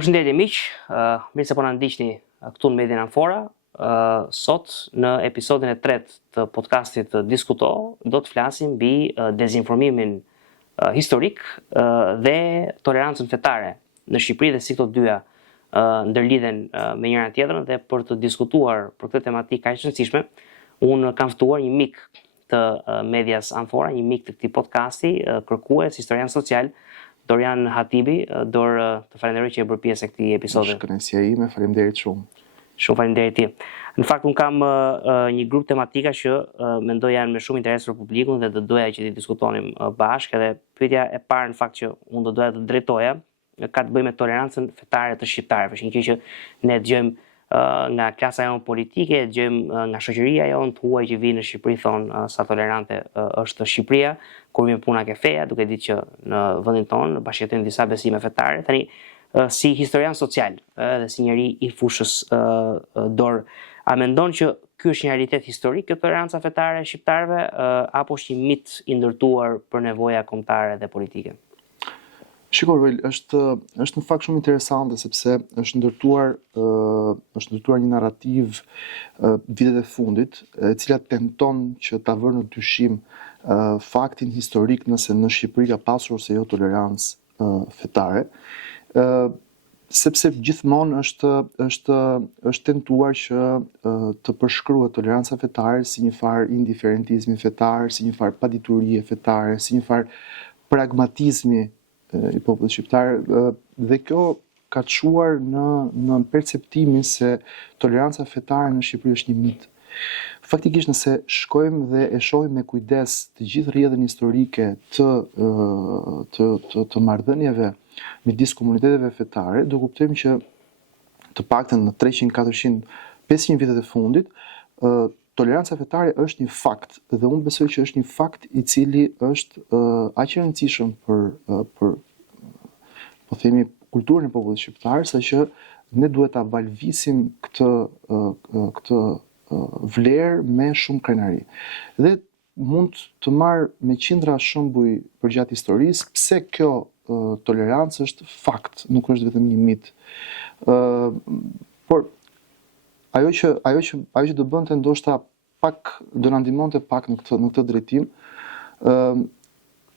Përshëndetje miq, mirë se po na ndiqni këtu në Median Amfora. Sot në episodin e tretë të podcastit Diskuto do të flasim mbi dezinformimin historik dhe tolerancën fetare në Shqipëri dhe si këto dyja ndërlidhen me njëra tjetrën. Dhe për të diskutuar për këtë tematikë kaq të rëndësishme, unë kam ftuar një mik të Medias Amfora, një mik të këtij podcasti, kërkues, historian social, Dorian Hatibi. Dor, të falenderoj që e bërë pjesë e këtij episodi. Kënaqësia ime, faleminderit shumë. Shumë faleminderit ti. Në fakt unë kam një grup tematika që mendoj janë me shumë interes për publikun dhe do doja që ti diskutonim bashkë. Edhe pyetja e parë në fakt që unë do doja të drejtoja ka të bëjë me tolerancën fetare të shqiptarëve. Është një gjë që ne dëgjojmë nga klasa jonë politike, dëgjojmë nga shoqëria jonë të huaj që vinë në Shqipëri, thonë sa tolerante është Shqipëria, kur vjen puna ke feja, duke ditë që në vendin tonë bashkëjetojnë disa besime fetare. Tani si historian social dhe si njeri i fushës Dor, a mendon që ky është një realitet historik, kjo toleranca fetare e shqiptarëve, apo është një mit i ndërtuar për nevoja kombëtare dhe politike? Shiko, Roel, është në fakt shumë interesante sepse është ndërtuar një narrativ vitet e fundit, e cila tenton që ta vërë në dyshim faktin historik nëse në Shqipëri ka pasur ose jo tolerancë fetare, sepse gjithmonë është tentuar që të përshkruhet toleranca fetare si një farë indiferentizmi fetar, si një farë paditurie fetare, si një farë pragmatizmi i popullit shqiptar, dhe kjo ka çuar në perceptimin se toleranca fetare në Shqipëri është një mit. Faktikisht nëse shkojmë dhe e shohim me kujdes të gjithë rrjedhën historike të marrëdhënieve midis komuniteteve fetare, do kuptojmë që të paktën në 300, 400, 500 vitet e fundit, toleranca fetare është një fakt, dhe unë besoj që është një fakt i cili është aq i rëndësishëm për po themi kulturën e popullit shqiptar, saqë ne duhet ta valvisim këtë vlerë me shumë krenari. Dhe mund të marr me qindra shembuj përgjatë historisë pse kjo tolerancë është fakt, nuk është vetëm një mit. Por ajo që do bënte ndoshta pak, do na ndihmonte pak në këtë drejtim,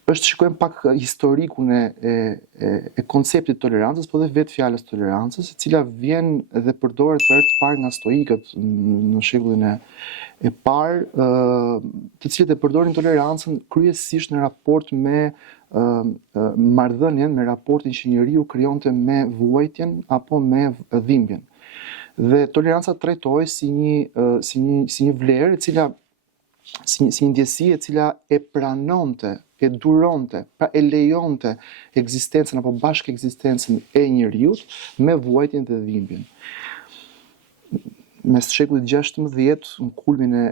është shikojmë pak historikun e konceptit tolerancës, po dhe vetë fjalës tolerancës, e cila vjen dhe përdoret për herë të parë nga stoikët në shekullin e parë, të cilët e përdorin tolerancën kryesisht në raport me marrëdhënien, me raportin që njeriu krijonte me vuajtjen apo me dhimbjen. Dhe toleranca trajtohej si një vlerë e cila si një ndjesi e cila e pranonte, e duronte, pra e lejonte ekzistencën apo bashkë ekzistencën e njeriut me vuajtjen dhe dhimbjen. Mes shekullit 16, në kulmin e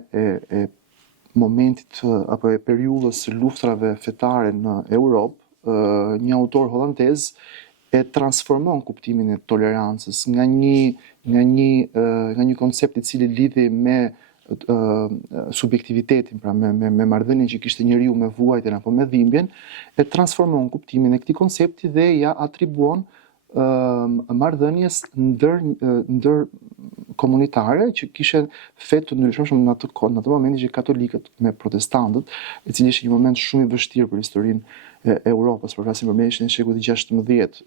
momentit apo e periudhës së luftrave fetare në Europë, një autor holandez e transformon kuptimin e tolerancës nga një koncept i cili lidhej me subjektivitetin, pra me marrëdhënien që kishte njeriu me vuajtjen apo me dhimbjen, e transformon kuptimin e këtij koncepti dhe ja atribuon marrëdhënies ndër komunitare që kishin fe të ndryshëm në atë moment që katolikët me protestantët, i cili ishte një moment shumë i vështirë për historinë e Europës, por flasim për meshin e shekullit 16.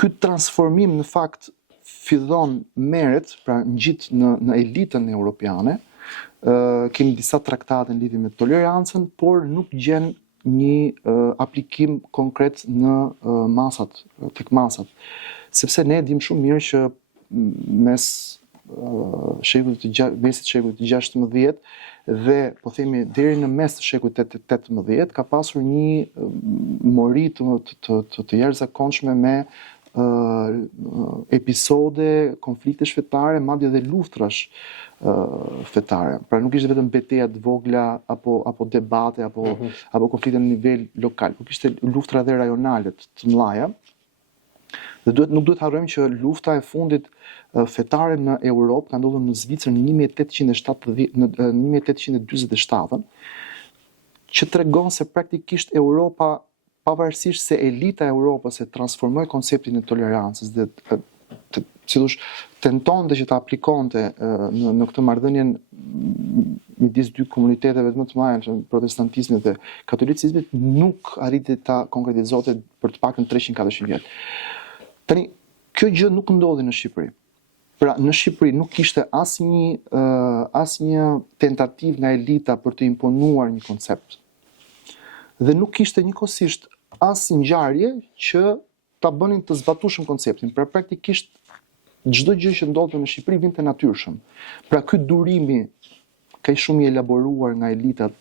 Ky transformim në fakt fillon merret, pra ngjit në elitën europiane. Kemi disa traktate në lidhje me tolerancën, por nuk gjen një aplikim konkret në tek masat. Sepse ne dim shumë mirë që mes mesit shekullit 16 dhe po themi deri në mes të shekullit 18 ka pasur një mori të jashtëzakonshme me episode, konfliktesh fetare, madje dhe luftrash fetare. Pra nuk ishte vetëm betejë të vogla apo debate apo konflikte në nivel lokal, por kishte luftra dhe rajonale të mëdha. Dhe nuk duhet harrojmë që lufta e fundit fetare në Europë ka ndodhur në Zvicër në 1847, që tregon se praktikisht Europa pavarësisht se elita e Europës e transformoi konceptin e tolerancës dhe sidosh tentonte që ta aplikonte në këtë marrëdhënien midis dy komuniteteve më të mëdha, protestantizmit dhe katolicizmit, nuk arriti ta konkretizonte për të paktën 300-400 vjet. Tani, kjo gjë nuk ndodhi në Shqipëri. Pra, në Shqipëri nuk kishte asnjë tentativë nga elita për të imponuar një koncept. Dhe nuk kishte njëkohësisht asnjë ngjarje që ta bënin të zbatueshëm konceptin. Pra, praktikisht çdo gjë që ndodhte në Shqipëri vinte natyrshëm. Pra, ky durimi kaq shumë i elaboruar nga elitat,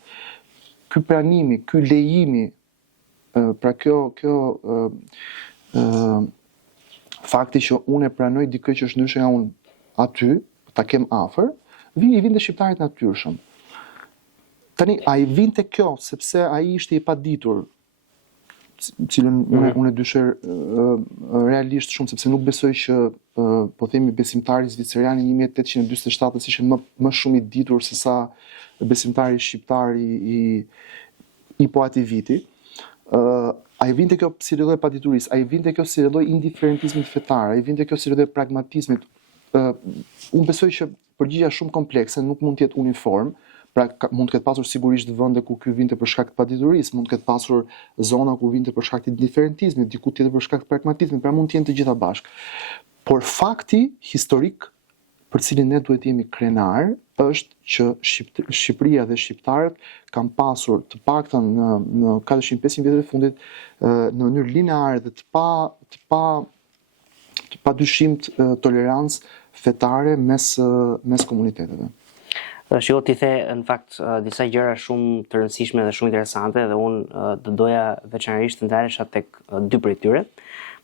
ky pranimi, ky lejimi, pra kjo fakti që unë e pranoj dikë që është ndryshe nga unë aty, ta kem afër, vinte shqiptarit natyrshëm. Tani, a i vinte kjo sepse ai ishte i paditur, cilën unë e dyshoj realisht shumë, sepse nuk besoj që po themi besimtari zvicerian i 1847 ishte më shumë i ditur se sa besimtari shqiptar i po atij viti. A i vinte kjo si lloj paditurisë, a i vinte kjo si lloj indiferentizmit fetar, a i vinte kjo si lloj pragmatizmit. Unë besoj që përgjigja shumë komplekse, nuk mund të jetë uniform. Pra, mund të ketë pasur sigurisht vende ku ky vinte për shkak të paditurisë, mund të ketë pasur zona ku vinte për shkak të indiferentizmit, diku tjetër për shkak të pragmatizmit, pra mund të jenë të gjitha bashkë. Por fakti historik për cilin ne duhet jemi krenar është që Shqipëria dhe shqiptarët kanë pasur të paktën në 400-500 vjetët e fundit në mënyrë lineare dhe të pa dyshim tolerancë fetare mes komuniteteve. Shiko, ti the në fakt disa gjëra shumë të rëndësishme dhe shumë interesante dhe unë do doja veçanërisht të ndalesha tek dy prej tyre.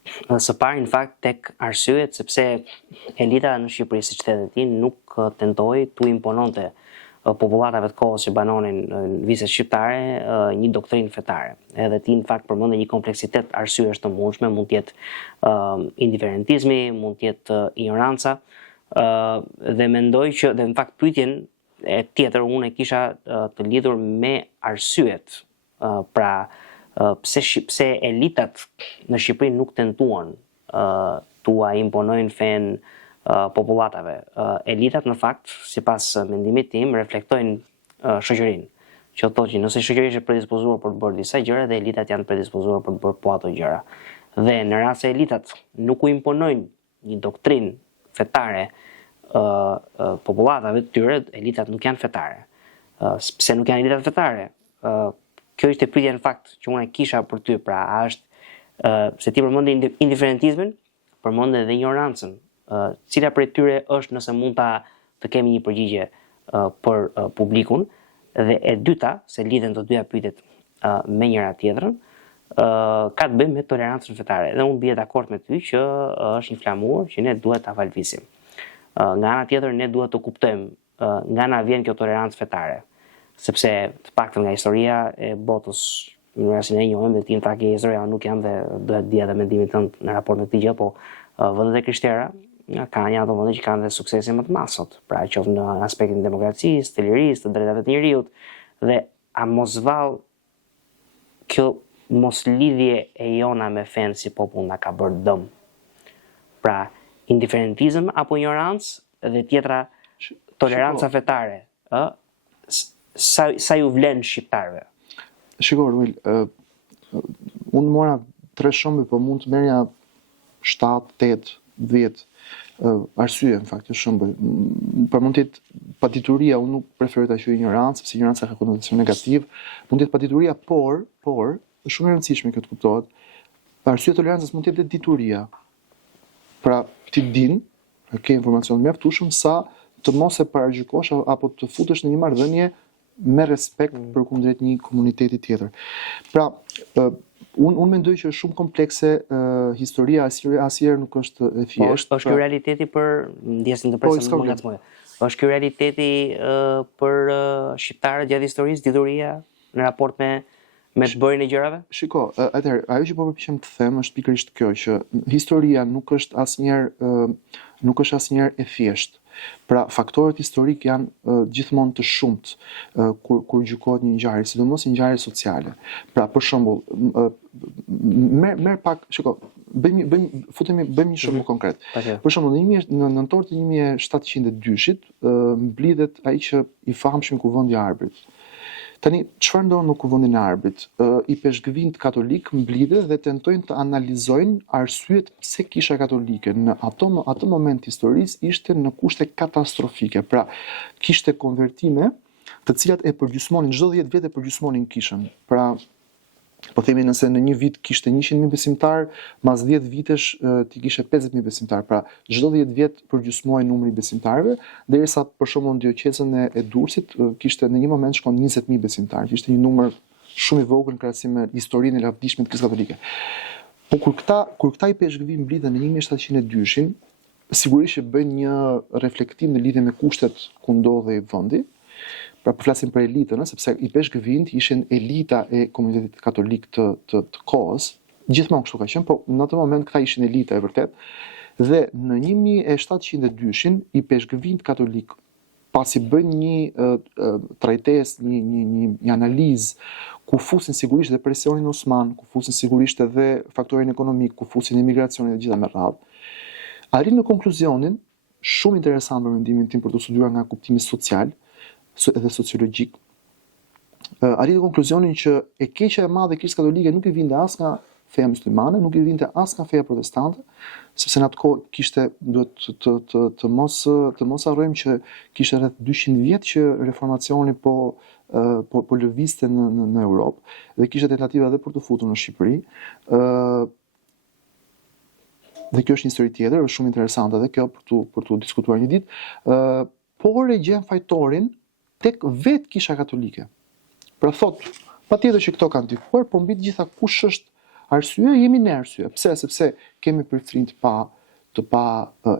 Së pari në fakt tek arsyet sepse elita në Shqipëri, siç the ti, nuk tentoi tu impononte popullatave të kohës që banonin në viset shqiptare një doktrinë fetare. Edhe ti në fakt përmendë një kompleksitet arsyesh të mundshme, mund të jetë indiferentizmi, mund të jetë ignoranca, dhe mendoj që dhe në fakt pyetjen e tjetër unë e kisha të lidhur me arsyet, pra pse elitat në Shqipëri nuk tentuan tua imponojnë fen popullatave. Elitat në fakt, sipas mendimit tim, reflektojnë shoqërinë. Që thotë që nëse shoqëria është predispozuar për të bërë disa gjëra dhe elitat janë predispozuar për të bërë po ato gjëra. Dhe në rast se elitat nuk u imponojnë një doktrinë fetare popullatave të tyre, elitat nuk janë fetare. Pse nuk janë elitat fetare? Kjo ishte pyetja në fakt që unë e kisha për ty, pra është se ti përmendë indiferentizmin, përmendë edhe ignorancën. Cila prej tyre është nëse mund të kemi një përgjigje për publikun, dhe e dyta, se lidhen të dyja pyetjet me njëra tjetrën, ka të bëjë me tolerancën fetare. Dhe unë bie dakord me ty që është një flamur që ne duhet ta valvisim. Nga ana tjetër ne duhet të kuptojmë nga na vjen kjo tolerancë fetare, sepse të paktën nga historia e botës, në rastin e njohim dhe ti në fakt historia nuk janë dhe duhet dia dhe mendimin tënd në raport me këtë gjë, po vendet e krishterë kanë një ato vende që kanë dhe suksese më të madh sot, pra qoftë në aspektin e demokracisë, të lirisë, të drejtave të njerëzit, dhe a mos vall kjo moslidhje e jona me fen si popull na ka bërë dëm. Pra, indiferentizëm apo ignorancë dhe tjetra toleranca fetare, sa ju vlen shqiptarëve? Shiko, Ruel, unë mora 3 shembuj, po mund të merrja 7, 8, 10 arsye, në fakt, shembull. Për mund të jetë padituria, unë nuk preferoj ta quaj ignorancë, sepse ignoranca ka konotacion negativ. Mund të jetë padituria, por është shumë e rëndësishme kjo të kuptohet. Arsye e tolerancës mund të jetë dituria. Pra, ti din, ke informacion mjaftueshëm sa të mos e paragjykosh apo të futesh në një marrëdhënie me respekt përkundrejt një komuniteti tjetër. Pra, unë mendoj që është shumë komplekse, historia asnjëherë nuk është e thjeshtë. Po, është ky realiteti për ndjesin të personit më ngacmoj. Është ky realiteti për shqiptarët gjatë historisë, dituria në raport me me të bërin e gjërave? Shiko, atëherë, ajo që po përpiqem të them është pikërisht kjo që historia nuk është asnjëherë e thjeshtë. Pra, faktorët historik janë gjithmonë të shumt kur gjykohet një ngjarje, sidomos një ngjarje sociale. Pra, për shembull, merr pak, shiko, bëjmë një shembull konkret. Për shembull, në nëntor të 1702-shit mblidhet ai që i famshëm Kuvendi i Arbërit. Tani, çfarë ndodh në Kuvendin e Arbërit? I peshqvint katolik mblidhen dhe tentojnë të analizojnë arsyet pse Kisha Katolike në ato moment historisë ishte në kushte katastrofike. Pra, kishte konvertime të cilat e përgjysmonin, çdo 10 vjet e përgjysmonin kishën. Pra, po themi nëse në një vit kishte 100.000 besimtar, mas 10 vitesh ti kishe 50.000 besimtar. Pra, çdo 10 vjet përgjysmoi numri i besimtarëve, derisa për shembull dioqezën e Durrësit kishte në një moment shkon 20.000 besimtar, që ishte një numër shumë i vogël në krahasim me historinë e lavdishme të Kishës Katolike. Po kur këta i peshqvin mblidhen në 1702-shin, sigurisht që bëjnë një reflektim në lidhje me kushtet ku ndodhej vendi. Pra, përflasim për elitën, sepse i peshqvint ishin elita e komunitetit katolik të kohës. Gjithmonë kështu ka qenë, po në atë moment këta ishin elita e vërtet. Dhe në 1702-shin i peshqvint katolik, pasi bëjnë një trajtesë, një analizë, ku fusin sigurisht dhe presionin osman, ku fusin sigurisht edhe faktorin ekonomik, ku fusin emigracionin dhe gjitha me radhë, arrin në konkluzionin, shumë interesant për mendimin tim për të studiuar nga kuptimi social, edhe sociologjik, arrit konkluzionin që e keqja e madhe e Kishës Katolike nuk i vinte as nga feja muslimane, nuk i vinte as nga feja protestante, sepse në atë kohë kishte, duhet të mos harrojmë që kishte rreth 200 vjet që reformacioni po lëvizte në Europë dhe kishte tentativa edhe për të futur në Shqipëri. Dhe kjo është një histori tjetër, është shumë interesante edhe kjo për tu diskutuar një ditë. Por e gjen fajtorin tek vetë Kisha Katolike. Pra thot, patjetër që këto kanë ndikuar, por mbi të gjitha kush është arsye, jemi ne arsye. Pse? Sepse kemi prifrin të pa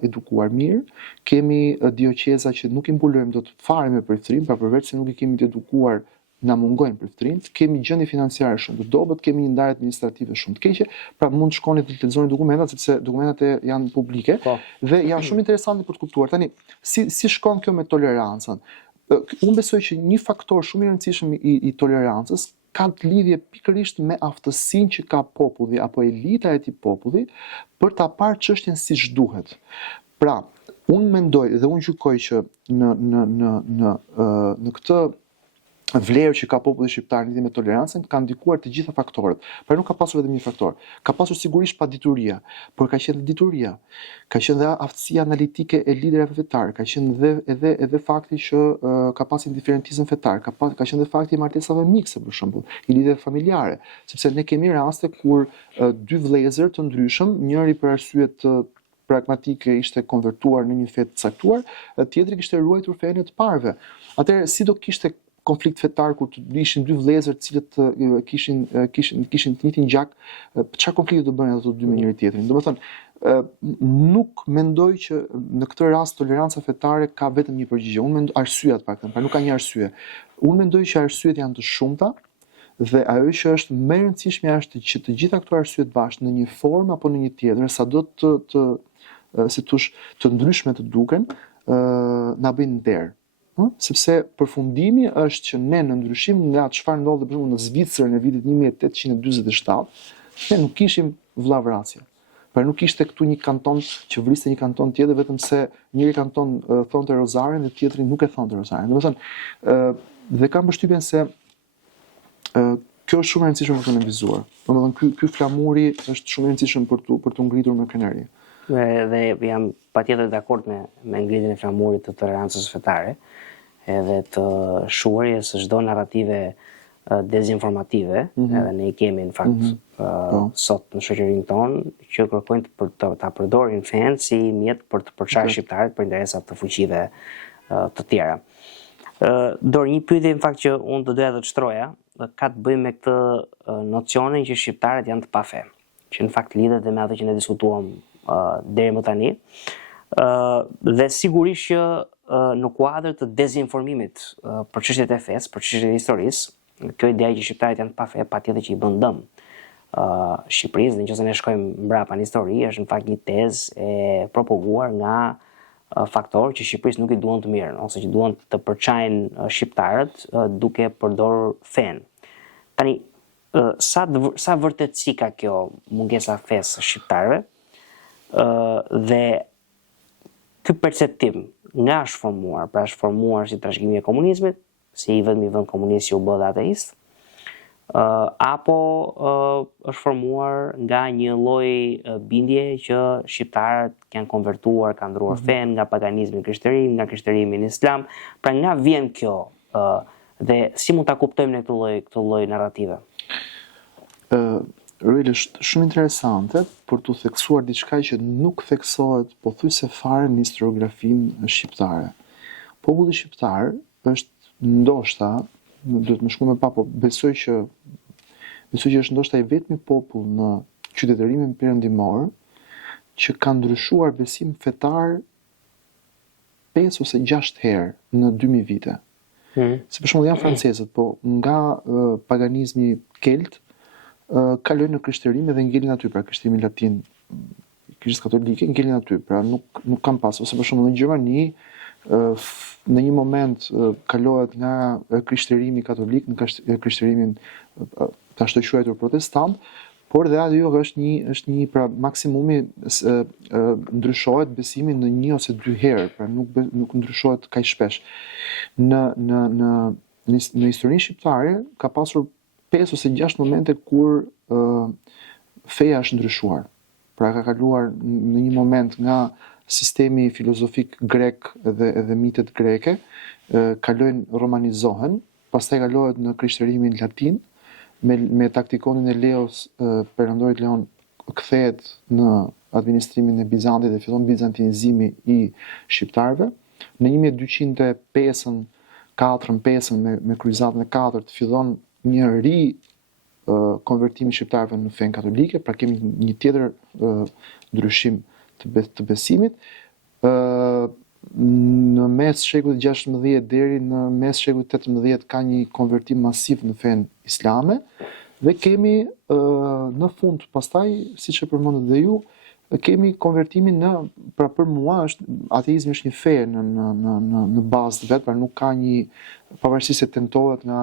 edukuar mirë, kemi dioqeza që nuk i mbulojmë dot fare me prifrin, pra përveç se nuk i kemi të edukuar, na mungojnë prifrin, kemi gjendje financiare shumë të dobët, kemi një ndarje administrative shumë të keqe, pra mund të shkoni të lexoni dokumentat sepse dokumentat janë publike dhe janë shumë interesante për të kuptuar. Tani, si shkon kjo me tolerancën? Unë besoj që një faktor shumë i rëndësishëm i tolerancës ka të lidhje pikërisht me aftësinë që ka populli apo elita e këtij populli për ta parë çështjen siç duhet. Pra, unë mendoj dhe unë gjykoj që në këtë vlerë që ka populli shqiptar në lidhje me tolerancën ka ndikuar të gjitha faktorët. Pra nuk ka pasur vetëm një faktor. Ka pasur sigurisht padituria, por ka qenë dituria, ka qenë dhe aftësia analitike e liderëve fetar, ka qenë edhe fakti që ka pas indiferentizëm fetar, ka qenë dhe fakti i martesave mikse për shembull, i lidhjeve familjare, sepse ne kemi raste kur dy vëllezër të ndryshëm, njëri për arsye të pragmatike ishte konvertuar në një fe të caktuar, tjetri kishte ruajtur fenë e të parëve. Atëherë si do kishte konflikt fetar kur të ishin dy vëllezër të cilët kishin të njëjtin gjak, çfarë konflikti do bënin ato dy me njëri tjetrin? Domethënë, nuk mendoj që në këtë rast toleranca fetare ka vetëm një përgjigje. Unë mendoj arsyet paktën, pra nuk ka një arsye. Unë mendoj që arsyet janë të shumta dhe ajo që është më e rëndësishme është që të gjitha këto arsyet bashkë në një formë apo në një tjetër, sado të ndryshme të duken, na bëjnë nder. Sepse përfundimi është që ne në ndryshim nga çfarë ndodhi për shembull në Zvicër në vitin 1847, ne nuk kishim vllavrasje. Pra nuk ishte këtu një kanton që vriste një kanton tjetër vetëm se njëri kanton thonte rozarin dhe tjetri nuk e thonte rozarin. Domethënë, dhe kam përshtypjen se kjo është shumë e rëndësishme për të analizuar. Domethënë ky flamuri është shumë i rëndësishëm për tu ngritur me krenari. Dhe jam patjetër dakord me ngritjen e flamurit të tolerancës fetare edhe të shuarjes së çdo narrative dezinformative, edhe ne i kemi në fakt sot në shoqërinë tonë që kërkojnë për ta përdorin fenë si mjet për të përçarë shqiptarët për interesat të fuqive të tjera. Dorë, një pyetje në fakt që unë do doja të shtroja, ka të bëjë me këtë nocionin që shqiptarët janë të pafe, që në fakt lidhet dhe me atë që ne diskutuam deri më tani. Dhe sigurisht që në kuadër të dezinformimit për çështjet e fesë, për çështjet e historisë, Kjo ide që shqiptarët janë pa fe, patjetër që i bën dëm Shqipërisë, dhe nëse ne shkojmë mbrapa në histori, është në fakt një tezë e propaguar nga faktorë që Shqipërisë nuk i duan të mirën, ose që duan të përçajnë shqiptarët duke përdorur fen. Tani, sa vërtetësi ka kjo mungesa fesë shqiptarëve, dhe ky perceptim nga është formuar, pra është formuar si trashëgimi e komunizmit, si i vetmi vend komunist që u bë ateist, apo është formuar nga një lloj bindje që shqiptarët janë konvertuar, kanë ndruar fen nga paganizmi në krishterim, nga krishterimi në islam. Pra nga vjen kjo dhe si mund ta kuptojmë ne këtë lloj narrative? Rrël është shumë interesante për të theksuar diçka që nuk theksohet pothuajse fare në historiografinë shqiptare. Populli shqiptar është ndoshta, duhet më shku me pa, po besoj që është ndoshta i vetmi popull në qytetërimin perëndimor që ka ndryshuar besim fetar 5 ose 6 herë në 2000 vite. Se për shembull janë francezët, po nga paganizmi kelt kalojnë në krishterim dhe ngelin aty, pra krishterimin latin, Kishës katolike ngelin aty, pra nuk kanë pas, ose për shembull në Gjermani në një moment kalohet nga krishterimi katolik në krishterimin të ashtu quajtur protestant, por dhe ajo është një pra maksimumi ndryshohet besimi në 1 ose 2 herë, pra nuk ndryshohet kaq shpesh. Në historinë shqiptare ka pasur 5 ose 6 momente kur feja është ndryshuar. Pra ka kaluar në një moment nga sistemi filozofik grek dhe mitet greke, kalojnë romanizohen, pastaj kalohet në krishterimin latin, me taktikonin e Leos, perandorit Leon kthehet në administrimin e Bizantit dhe fillon bizantinizimi i shqiptarëve. Në 1205-ën, 4-5-ën me kryqëzatën e 4-të fillon një konvertimi i shqiptarëve në fen katolike, pra kemi një tjetër ndryshim të besimit. Në mes shekullit 16 deri në mes shekullit 18 ka një konvertim masiv në fen islame dhe kemi në fund pastaj, siç e përmendët dhe ju, kemi konvertimin pra për mua ateizmi është një fe në bazë vet, pra nuk ka një, pavarësisht se tentohet nga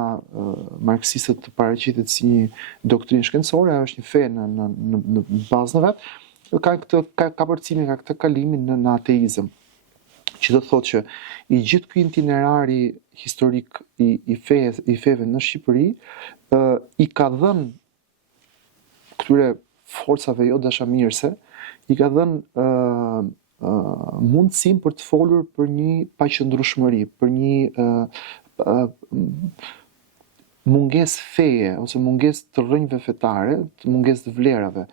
marksistët të paraqitet si një doktrinë shkencore, ajo është një fe në bazën e vet. Ka përcimin, ka këtë kalimin në ateizëm, që do të thotë që i gjithë ky itinerari historik i feve në Shqipëri i ka dhënë këtyre forcave jo dashamirëse, i ka dhënë mundësinë për të folur për një paqëndrueshmëri, për një mungesë feje ose mungesë të rrënjve fetare, mungesë të vlerave,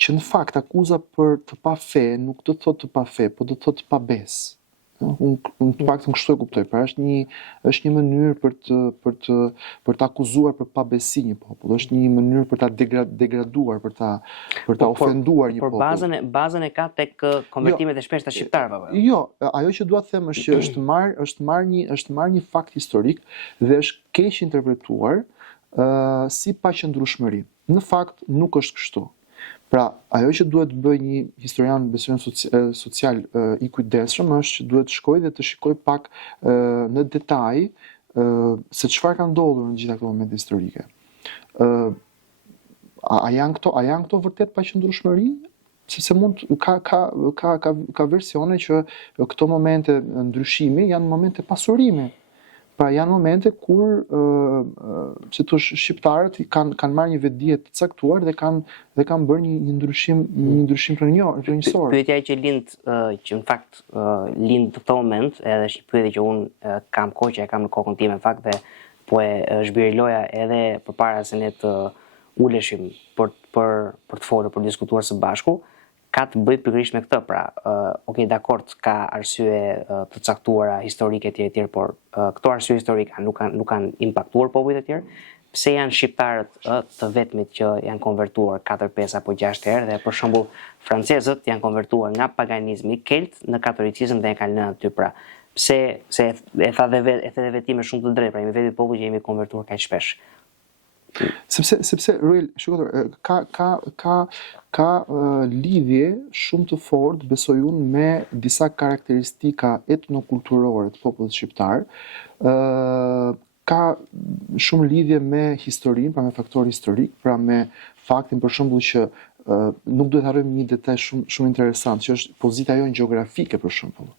që në fakt akuza për të pa fe nuk do të thotë të pa fe, po do të thotë të pa besë. Unë të paktën kështu e kuptoj, pra është një mënyrë për të akuzuar për pabesi një popull, është një mënyrë për ta degraduar, për ta ofenduar një popull. Por bazën e ka tek konvertimet e shpeshta shqiptarëve. Jo, ajo që dua të them është që është marrë një fakt historik dhe është keq interpretuar si paqëndrueshmëri. Në fakt nuk është kështu. Pra, ajo që duhet të bëj një historian besojnë social i kujdesshëm është që duhet të shkoj dhe të shikoj pak në detaj se çfarë ka ndodhur në gjitha këto momente historike. A janë këto vërtet paqëndrueshmëri? Sepse ka versione që këto momente ndryshimi janë momente pasurimi. Pra janë momente kur si thosh shqiptarët kanë marrë një vetdije të caktuar dhe kanë bërë një ndryshim rrënjësor. Pyetja që lind që në fakt lind në këtë moment, edhe është një pyetje që unë kam kohë që e kam në kokën time në fakt dhe po e zhbiriloja edhe përpara se ne të uleshim për të folur, për të diskutuar së bashku, ka të bëjë pikërisht me këtë, pra, dakord, ka arsye të caktuara historike etj, por këto arsye historike nuk kanë impaktuar popujt e tjerë. Pse janë shqiptarët të vetmit që janë konvertuar 4, 5 apo 6 herë dhe për shembull francezët janë konvertuar nga paganizmi kelt në katolicizëm dhe kanë lënë aty, pra pse se e tha dhe veti me shumë të drejtë, pra jemi vetë popull që jemi konvertuar kaq shpesh. Sepse Ruel, ka lidhje shumë të fortë, besoj unë, me disa karakteristika etnokulturore të popullit shqiptar. Ka shumë lidhje me historinë, pra me faktor historik, pra me faktin për shembull që nuk duhet harrojmë një detaj shumë interesant, që është pozita jonë gjeografike për shembull.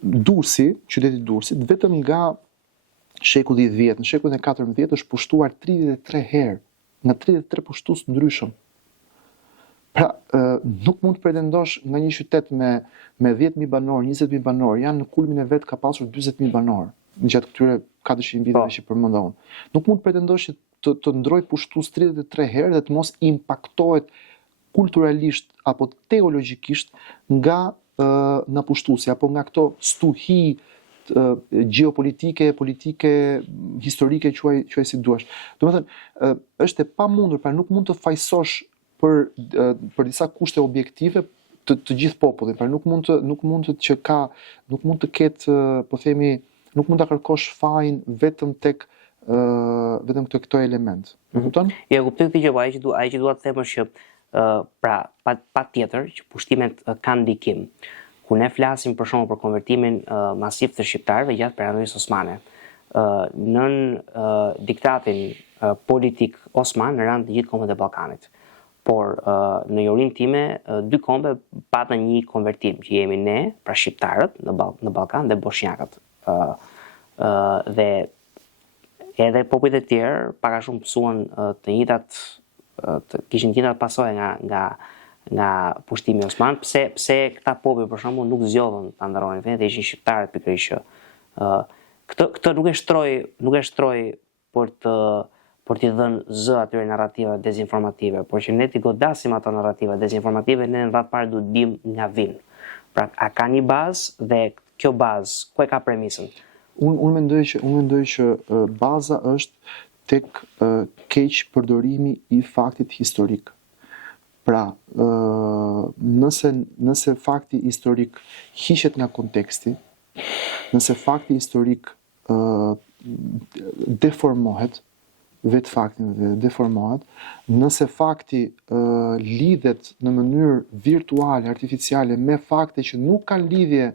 Durrësi, qyteti Durrësit, vetëm nga shekulli 10, në shekullin e 14 është pushtuar 33 herë nga 33 pushtues të ndryshëm. Pra, nuk mund të pretendosh nga një qytet me 10.000 banor, 20.000 banor, janë në kulmin e vet ka pasur 40.000 banor gjatë këtyre 400 viteve që përmenda unë. Nuk mund të pretendosh që të ndroj pushtues 33 herë dhe të mos impaktohet kulturalisht apo teologjikisht nga pushtuesi apo nga këto stuhi geopolitike, politike, historike, quaj si duash. Domethënë, është e pamundur, pra nuk mund të fajsosh për disa kushte objektive të gjithë popullin, pra nuk mund të ketë, po themi, nuk mund ta kërkosh fajin vetëm vetëm këto element. E kupton? Ja, kuptoj këtë gjë, po ai që dua të them është që pra patjetër që pushtimet kanë ndikim. Kur ne flasim për shembull për konvertimin masiv të shqiptarëve gjatë perandorisë osmane, nën diktatin politik osman rënë të gjithë kombët e Ballkanit. Por në jurinë time dy kombe patën një konvertim, që jemi ne, pra shqiptarët në Ballkan dhe bosnjakët. Dhe edhe popujt e tjerë pak a shumë mësuan të njëjtat kishin të njëjtat pasojë nga pushtimi osman, pse këta popull për shembull nuk zgjodhën ta ndronin vendin, ishin shqiptarët pikërisht që këtë nuk e shtroj për t'i dhënë zë atyre narrativave dezinformative, por që ne t'i godasim ato narrativa dezinformative, ne në radhë parë duhet dim nga vijnë. Pra, a ka një bazë dhe kjo bazë ku e ka premisën? Unë mendoj që baza është tek keq përdorimi i faktit historik. Pra, nëse fakti historik hiqet nga konteksti, nëse fakti historik deformohet, vetë faktin dhe deformohet, nëse fakti lidhet në mënyrë virtuale, artificiale, me fakte që nuk kanë lidhje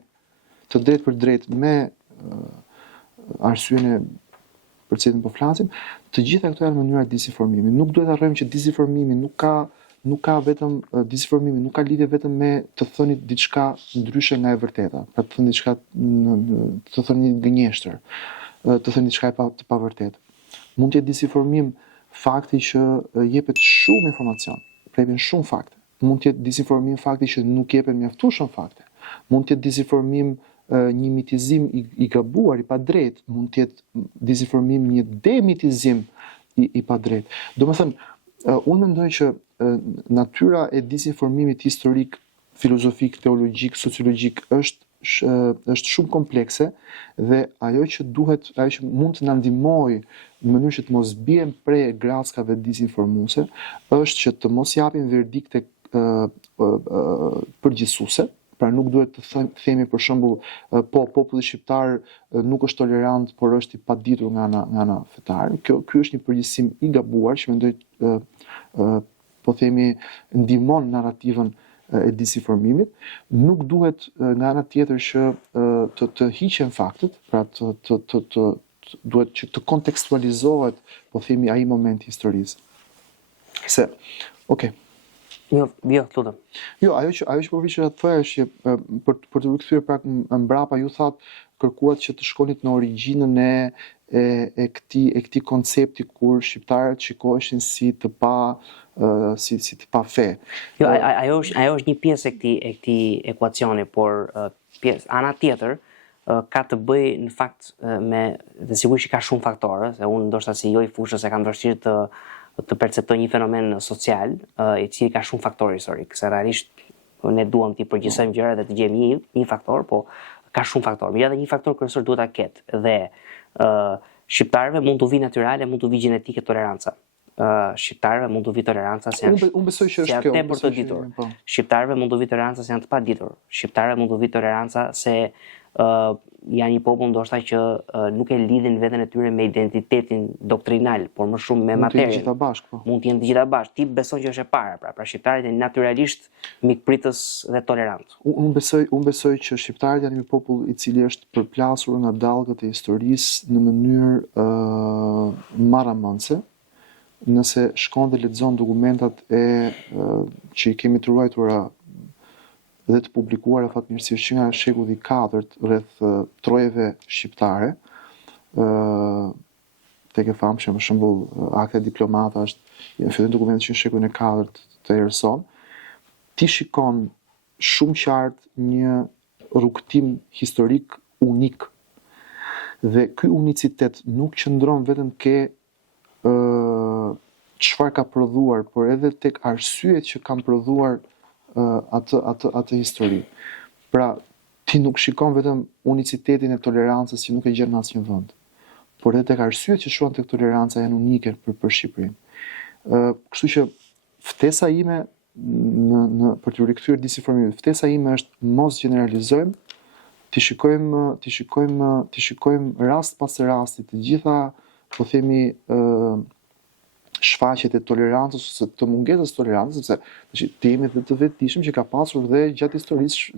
të drejtë për drejtë me arsyeën për cilën po flasim, të gjitha këto janë mënyra disinformimi. Nuk duhet harrojmë që disinformimi nuk ka vetëm disinformimi, nuk ka lidhje vetëm me të thënit diçka ndryshe nga e vërteta, pra të thënë diçka, të thënë një gënjeshtër, të thënë diçka të pavërtetë. Mund të jetë disinformim fakti që jepet shumë informacion, prepen shumë fakte. Mund të jetë disinformim fakti që nuk jepen mjaftueshëm fakte. Mund të jetë disinformim një mitizim i gabuar, i padrejtë, mund të jetë disinformim një demitizim i padrejtë. Domethënë, unë mendoj që natyra e disinformimit historik, filozofik, teologjik, sociologjik është shumë komplekse dhe ajo që mund të na ndihmojë në mënyrë që të mos bien prej grackave disinformuese është që të mos japim verdikte përgjithësuese. Pra nuk duhet të themi për shembull populli shqiptar nuk është tolerant, por është i paditur nga ana fetare. Ky është një përgjithësim i gabuar që mendoj po themi ndihmon narrativën e disinformimit. Nuk duhet nga ana tjetër që të hiqen faktet, pra duhet që të kontekstualizohet, po themi, ai moment i historisë. Se, okay. Jo, lutem. Jo, ajo që po vishë të thoya është që për të rikthyer pak mbrapa, ju thatë kërkuat që të shkonit në origjinën e këtij koncepti kur shqiptarët shikoheshin si të pa fe. Jo, ajo është një pjesë e këtij ekuacioni, por ana tjetër ka të bëjë në fakt dhe sigurisht ka shumë faktorë, se unë ndoshta si jo i fushës e kam vështirë të perceptoj një fenomen social i cili ka shumë faktorë historik, se realisht ne duam të përgjithësojmë gjërat dhe të gjejmë një faktor, po ka shumë faktorë. Mirë, edhe një faktor kryesor duhet ta ketë dhe shqiptarëve mund të vi natyrale, mund të vi gjenetike toleranca. Shqiptarëve mund të vi toleranca se janë unë besoj që është kjo, tepër të ditur. Shqiptarëve mund të vi toleranca se janë të paditur. Shqiptarëve mund të vi toleranca se janë një popull ndoshta që nuk e lidhin veten e tyre me identitetin doktrinal, por më shumë me Mund të jenë materien. gjitha bashkë, po. Mund të jenë të gjitha bashkë. Ti beson që është e para, pra shqiptarët janë natyralisht mikpritës dhe tolerant. Unë besoj që shqiptarët janë një popull i cili është përplasur nga dallgët e historisë në mënyrë marramëndse. Nëse shkon dhe lexon dokumentat që i kemi të ruajtura dhe të publikuara fatmirësisht që nga shekulli i 4 rreth trojeve shqiptare, tek e famshme për shembull akte diplomata është në fillim dokumenti që në shekullin e 4 të erëson, ti shikon shumë qartë një rrugtim historik unik. Dhe ky unicitet nuk qëndron vetëm ke çfarë ka prodhuar, por edhe tek arsyet që kanë prodhuar atë histori. Pra, ti nuk shikon vetëm unicitetin e tolerancës që nuk e gjen në asnjë vend, por edhe tek arsyet që shuan tek toleranca janë unike për Shqipërinë. Kështu që ftesa ime për t'u rikthyer disi formime, ftesa ime është mos generalizojmë, ti shikojmë rast pas rasti të gjitha, po themi, shfaqjet e tolerancës ose të mungesës tolerancës, sepse ti jemi të vetëdijshëm që ka pasur dhe gjatë historisë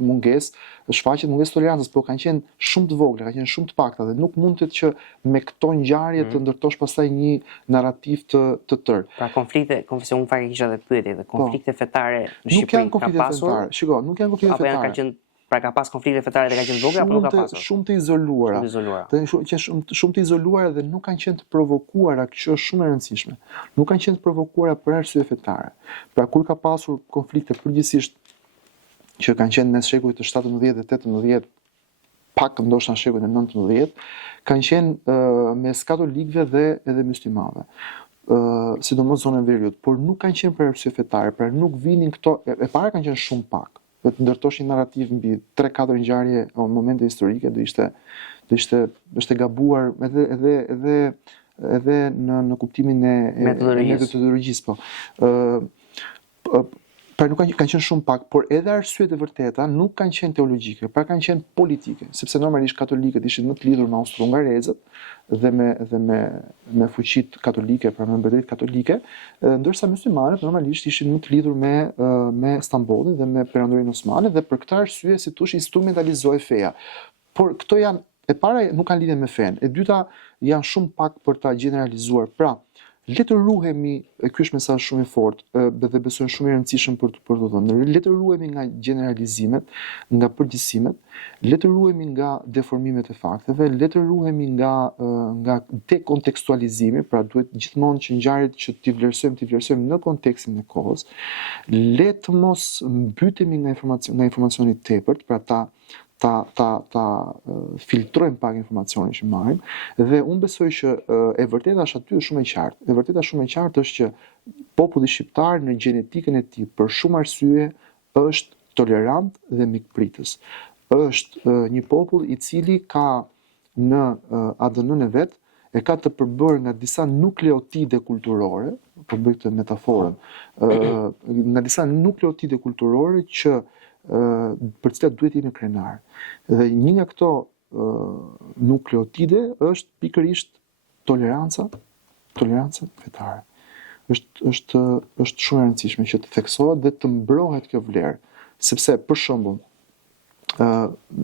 shfaqje mungesë tolerancës, por kanë qenë shumë të vogla, kanë qenë shumë të pakta dhe nuk mundet që me këto ngjarje të ndërtosh pastaj një narrativ të tërë. Pra konflikte, unë fare kisha dhe pyetje, dhe konflikte fetare në Shqipëri ka pasur? Shiko, nuk janë konflikte fetare. Apo janë ka qenë pra ka pas konflikte fetare dhe ka qenë vogla, apo nuk ka pasur? Shumë të izoluara. Shumë të izoluara dhe nuk kanë qenë të provokuara, që është shumë e rëndësishme. Nuk kanë qenë të provokuara për arsye fetare. Pra kur ka pasur konflikte përgjithsisht që kanë qenë mes shekullit të 17 dhe 18, pak ndoshta në shekullin e 19, kanë qenë mes katolikëve dhe edhe muslimanëve. Sidomos zonën veriut, por nuk kanë qenë për arsye fetare, pra nuk vinin këto, e para kanë qenë shumë pak. Dhe të ndërtosh një narrativ mbi 3-4 ngjarje o momente historike do ishte gabuar edhe në kuptimin e metodologjisë, po. Pra nuk kanë qenë shumë pak, por edhe arsyet e vërteta nuk kanë qenë teologjike, pra kanë qenë politike, sepse normalisht katolikët ishin më të lidhur me austro-hungarezët dhe me fuqitë katolike, pra me mbretëritë katolike, ndërsa muslimanët normalisht ishin më të lidhur me Stambollin dhe me perandorinë osmane dhe për këtë arsye si thosh instrumentalizoi feja. Por këto janë, e para nuk kanë lidhje me fen, e dyta janë shumë pak për ta generalizuar. Pra, le të ruhemi, ky është mesazh shumë i fortë dhe besoj shumë i rëndësishëm për të thënë. Le të ruhemi nga generalizimet, nga përgjithësimet, le të ruhemi nga deformimet e fakteve, le të ruhemi nga dekontekstualizimi, pra duhet gjithmonë që ngjarjet që ti vlerësojmë në kontekstin e kohës. Le të mos mbytemi nga informacioni i tepërt, pra ta filtrojmë pak informacionin që marrim dhe unë besoj që e vërteta është aty shumë e qartë. E vërteta shumë e qartë është që populli shqiptar në gjenetikën e tij për shumë arsye është tolerant dhe mikpritës. Është një popull i cili ka në ADN-n e vet e ka të përbërë nga disa nukleotide kulturore, për bëj këtë metaforën, nga disa nukleotide kulturore që për cilat duhet jemi krenar. Dhe një nga këto nukleotide është pikërisht toleranca fetare. Është shumë e rëndësishme që të theksohet dhe të mbrohet kjo vlerë, sepse për shembull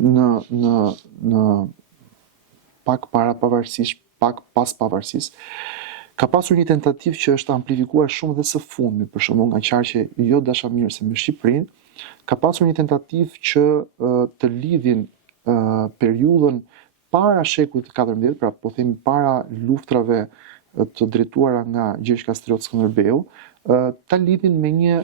në pak pas pavarësisë ka pasur një tentativë që është amplifikuar shumë dhe së fundmi, për shembull nga qarqe jo dashamirëse me Shqipërinë, ka pasur një tentativë që të lidhin periudhën para shekullit të 14, pra po themi para luftrave të drejtuara nga Gjergj Kastrioti Skënderbeu, ta lidhin me një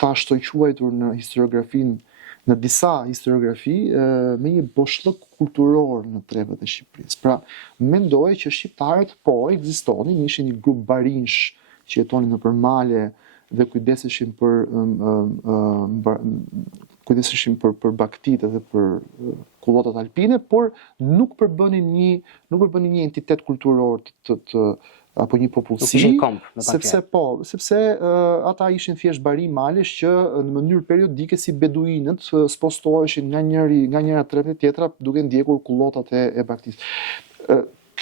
ta shtoquajtur në historiografinë, në disa historiografi, me një boshllëk kulturor në trevat e Shqipërisë. Pra, mendoj që shqiptarët ekzistonin, ishin një grup barinsh që jetonin nëpër male dhe kujdeseshin për baktitë dhe për kullotat alpine, por nuk përbënin një entitet kulturor të apo një popullsi, Nuk ishin komp, me pak sepse ata ishin thjesht bari malesh që në mënyrë periodike si beduinët spostoheshin nga njëra tjetra duke ndjekur kullotat e baktisë.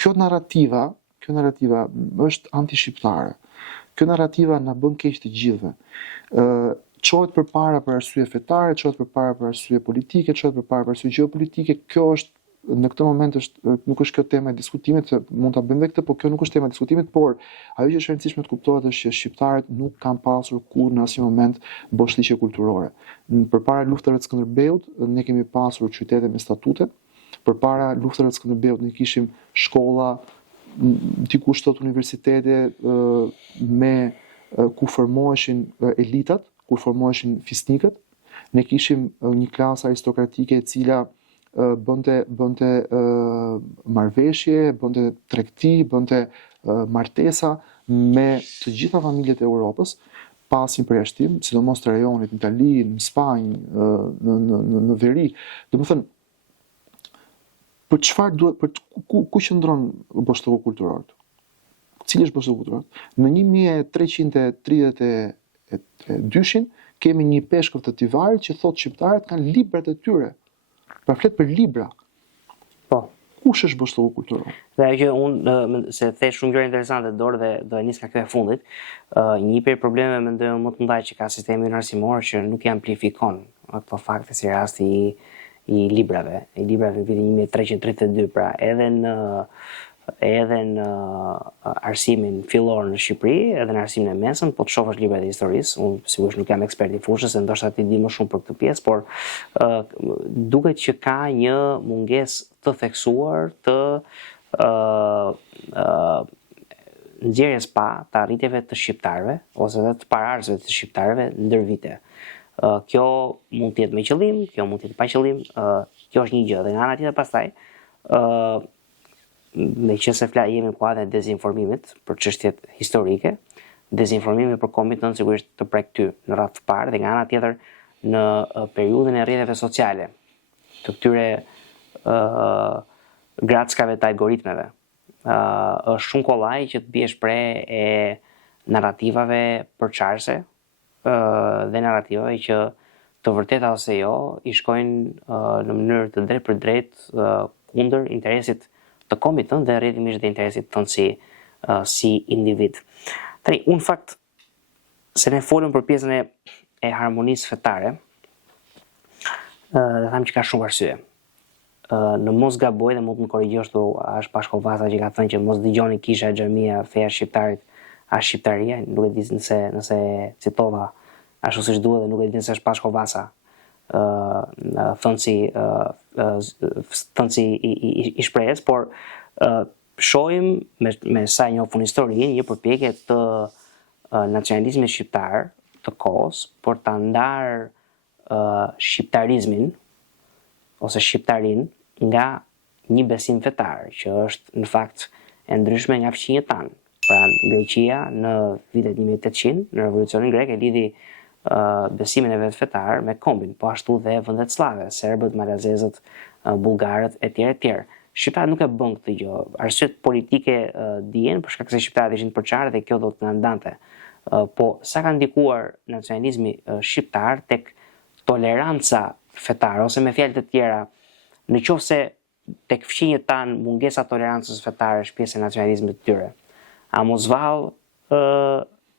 Kjo narrativa është anti-shqiptare. Kjo narrativa na bën keq të gjithëve. Çohet përpara për arsye fetare, çohet përpara për arsye politike, çohet përpara për arsye gjeopolitike. Kjo është në këtë moment nuk është kjo tema e diskutimit, mund ta bëjmë këtë, por kjo nuk është tema e diskutimit, por ajo që është e rëndësishme të kuptohet është që shqiptarët nuk kanë pasur kurrë në asnjë moment boshllëqe kulturore. Përpara luftave të Skënderbeut ne kemi pasur qytete me statute. Përpara luftave të Skënderbeut ne kishim shkolla, dikush thot universitete ku formoheshin elitat, ku formoheshin fisnikët. Ne kishim një klasë aristokratike e cila bënte marrëveshje, bënte tregti, bënte martesa me të gjitha familjet e Europës, pasin përjashtim, sidomos të rajonit, në Itali, në Spanjë, në Veri. Domethënë, për çfarë duhet, ku qëndron boshllëku kulturor? Cili është boshllëku kulturor? Në 1332 kemi një peshkëv të Tivarit që thotë shqiptarët kanë librat e tyre. Pra flet për libra. Po. Kush është boshllëku kulturor? Dhe që unë se the shumë gjëra interesante dorë dhe do e nis nga kjo e fundit. Një prej problemeve mendoj më të mëdha që ka sistemi arsimor që nuk i amplifikon ato fakte si rasti i librave në vitin 1332, pra edhe në arsimin fillor në Shqipëri, edhe në arsimin e mesëm, po të shohësh librat e historisë, unë sigurisht nuk jam ekspert i fushës, se ndoshta ti di më shumë për këtë pjesë, por duket që ka një mungesë të theksuar të nxjerrjes pa të arritjeve të shqiptarëve ose të paraardhësve të shqiptarëve ndër vite. Kjo mund të jetë me qëllim, kjo mund të jetë pa qëllim, kjo është një gjë. Dhe nga ana tjetër pastaj, meqense jemi në kuadrin e dezinformimit për çështjet historike, dezinformimi për Kombin sigurisht të prek ty në radhë të parë, dhe nga ana tjetër në periudhën e rrjeteve sociale, të këtyre grackave të algoritmeve. Është shumë kollaj që të biesh pre e narrativave përçarëse dhe narrativave që të vërteta ose jo i shkojnë në mënyrë të drejtë për drejtë kundër interesit të kombit tënd dhe rrjedhimisht dhe interesit tënd si individ. Tani, unë fakt se ne folëm për pjesën e harmonisë fetare, dhe tham që ka shumë arsye. Në mos gaboj dhe mund të më korrigjosh tu është Pashko Vasa që ka thënë që mos dëgjoni kisha e xhamia feja shqiptarit as shqiptaria, nuk e di nëse citova ashtu siç duhet dhe nuk e di nëse është Pashko Vasa thënësi i shprehjes, por shohim me sa e njohun historinë një përpjekje të nacionalizmit shqiptar të kohës për ta ndarë shqiptarizmin ose shqiptarin nga një besim fetar, që është në fakt e ndryshme nga fqinjet tanë. Pra, Greqia në vitet 1800, në revolucionin grek, e lidhi besimin e vetë fetar me kombin, po ashtu dhe vendet slave, serbët, malazezët, bullgarët, etj. Shqiptarët nuk e bën këtë gjë. Arsyet politike dihen për shkak se shqiptarët ishin të përçarë dhe kjo do të ndante. Po sa ka ndikuar nacionalizmi shqiptar tek toleranca fetare, ose me fjalë të tjera, në qoftë se tek fqinjet tanë mungesa tolerancës fetare është pjesë e nacionalizmit të tyre. A mos vallë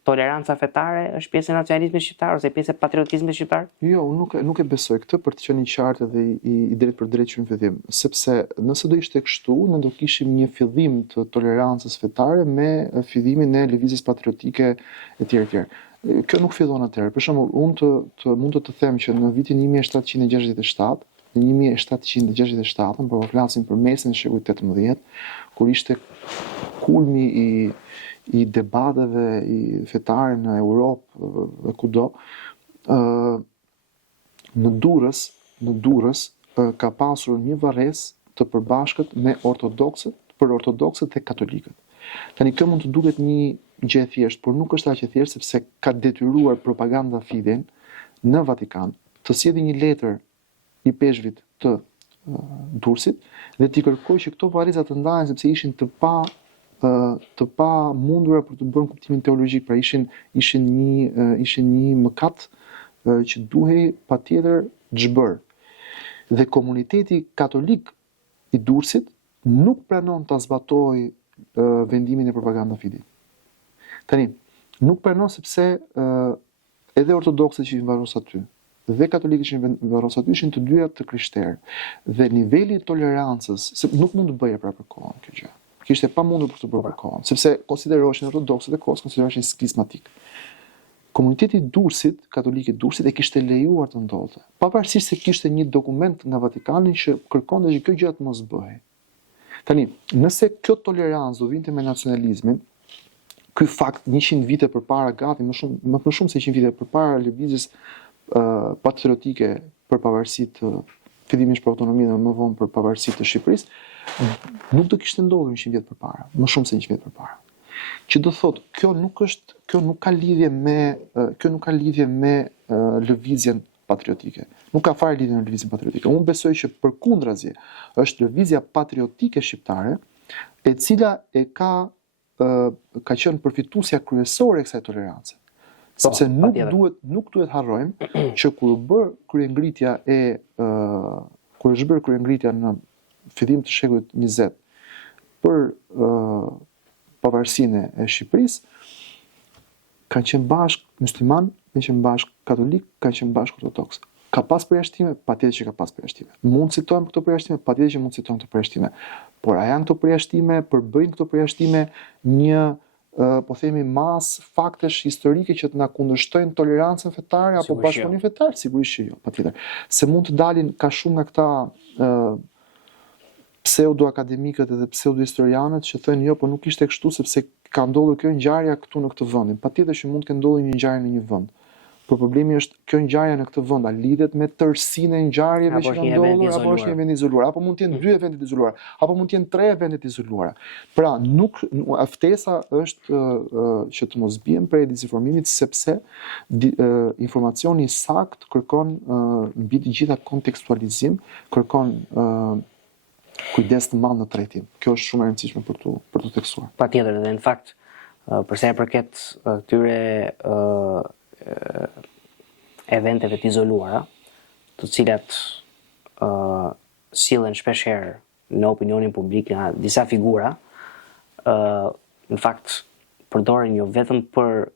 toleranca fetare është pjesë e nacionalizmit shqiptar ose pjesë e patriotizmit shqiptar? Jo, unë nuk e besoj këtë për të qenë i qartë dhe i drejtë për drejtë që në fillim, sepse nëse do ishte kështu, ne do kishim një fillim të tolerancës fetare me fillimin e lëvizjes patriotike etj. Kjo nuk fillon atëherë. Për shembull, unë mund të them që në vitin 1767, në 1767, por po flasim për mesin e shekullit 18, kur ishte kulmi i debateve fetare në Europë dhe kudo, në Durrës ka pasur një varresë të përbashkët me ortodoksët, për ortodoksët dhe katolikët. Tani kjo mund të duket një gjë e thjeshtë, por nuk është aq e thjeshtë sepse ka detyruar propaganda Fiden në Vatikan të sjellë një letër i peshqvit të Durrësit dhe t'i kërkoj që këto varreza të ndahen sepse ishin të pa të pa mundura për të bërë kuptimin teologjik, pra ishin një mëkat që duhej patjetër xhbër. Dhe komuniteti katolik i Durrësit nuk pranon ta zbatojë vendimin e propagandafidit. Tani, nuk pranon sepse edhe ortodoksët që ishin varros aty dhe katolikët që ishin varros aty ishin të dyja të krishterë. Dhe niveli i tolerancës, se nuk mund të bëje pra për kohën kjo gjë. Kishte pa mundur për të bërë për kohën, sepse konsideroheshin ortodoksët e kohës konsideroheshin skizmatik. Komuniteti i Durrësit, katolik i Durrësit e kishte lejuar të ndodhte, pavarësisht se kishte një dokument nga Vatikani që kërkonte që kjo gjë të mos bëhej. Tani, nëse kjo tolerancë do vinte me nacionalizmin, ky fakt 100 vite përpara gati, më shumë se 100 vite përpara lëvizjes patriotike për pavarësitë fillimisht për autonominë dhe më vonë për pavarësitë të Shqipërisë, nuk do kishte ndodhur 100 vjet përpara, më shumë se 100 vjet përpara. Që do thotë, kjo nuk ka lidhje me lëvizjen patriotike. Nuk ka fare lidhje me lëvizjen patriotike. Unë besoj që përkundrazi është lëvizja patriotike shqiptare, e cila ka qenë përfituesja kryesore e kësaj tolerancë. Sepse nuk duhet harrojmë që kur është bërë kryengritja në fillim të shekullit 20 për pavarësinë e Shqipërisë, kanë qenë bashkë musliman, kanë qenë bashkë katolik, kanë qenë bashkë ortodoks. Ka pas përjashtime? Patjetër që ka pas përjashtime. Mund citojmë këto përjashtime? Patjetër që mund citojmë këto përjashtime. Por a janë këto përjashtime, përbëjnë këto përjashtime një po themi mas faktesh historike që të na kundërshtojnë tolerancën fetare apo bashkëpunimin fetar? Sigurisht që jo, patjetër. Se mund të dalin ka shumë nga këta pseudo-akademikët edhe pseudo-historianët që thënë jo, po nuk ishte kështu sepse ka ndodhur kjo ngjarje këtu në këtë vendin. Patjetër që mund të ndodhur një ngjarje në një vend. Por problemi është kjo ngjarje në këtë vend a lidhet me tërësinë e ngjarjeve që kanë ndodhur apo është një vend izoluar, apo mund të jenë 2 vende të izoluara, apo mund të jenë 3 vende të izoluara. Pra, ftesa është që të mos bien prej dezinformimit sepse informacioni i saktë kërkon mbi të gjitha kontekstualizim, kërkon kujdes të madh në trajtim. Kjo është shumë e rëndësishme për të theksuar. Patjetër, dhe në fakt, për sa i përket këtyre eventeve të izoluara, të cilat sillen shpeshherë në opinionin publik nga disa figura, në fakt përdoren jo vetëm për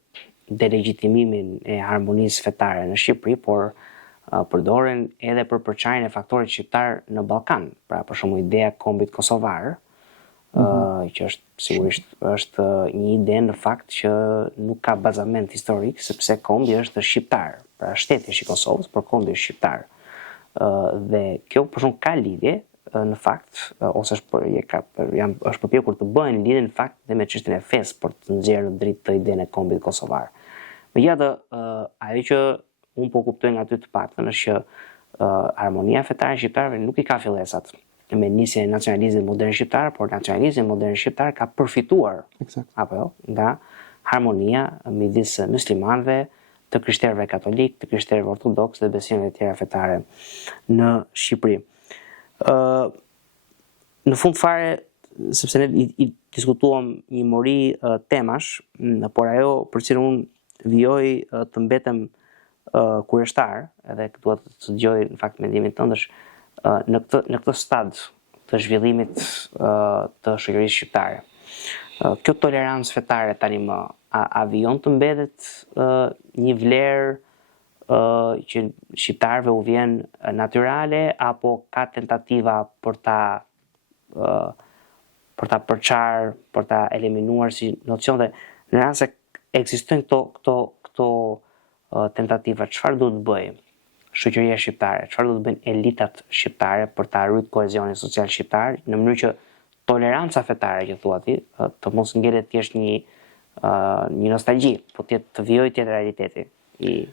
delegjitimimin e harmonisë fetare në Shqipëri, por përdoren edhe për përçarjen e faktorit shqiptar në Ballkan. Pra, për shembull, ideja e kombit kosovar, që sigurisht është një ide në fakt që nuk ka bazament historik, sepse kombi është shqiptar, pra shteti është i Kosovës, por kombi është shqiptar. Dhe kjo për shumë ka lidhje në fakt, ose është përpjekur të bëhen lidhje në fakt dhe me çështjen e fesë për të nxjerrë në dritë të idenë e kombit kosovar. Megjithatë, ajo që unë po kuptoj nga ty të paktën është që harmonia fetare e shqiptarëve nuk i ka fillesat me nisjen e nacionalizmit modern shqiptar, por nacionalizmi modern shqiptar ka përfituar apo jo, nga harmonia midis muslimanëve, të krishterëve katolik, të krishterëve ortodoks dhe besimeve të tjera fetare në Shqipëri. Në fund fare, sepse ne i diskutuam një mori temash, por ajo për cilën unë vijoj të mbetem kurioztar, edhe dua të dëgjoj në fakt mendimin tënd, është në këtë stad të zhvillimit të shoqërisë shqiptare. Kjo tolerancë fetare tani më a vijon të mbetet një vlerë që shqiptarëve u vjen natyrale, apo ka tentativa për ta përçar, për ta eliminuar si nocion, dhe në rast se ekzistojnë këto tentativa, çfarë duhet të bëjë shoqëria shqiptare, çfarë do të bëjnë elitat shqiptare për ta rritur kohezionin social shqiptar, në mënyrë që toleranca fetare që thua ti të mos ngelet thjesht një nostalgji, po të vijojë tjetër realiteti i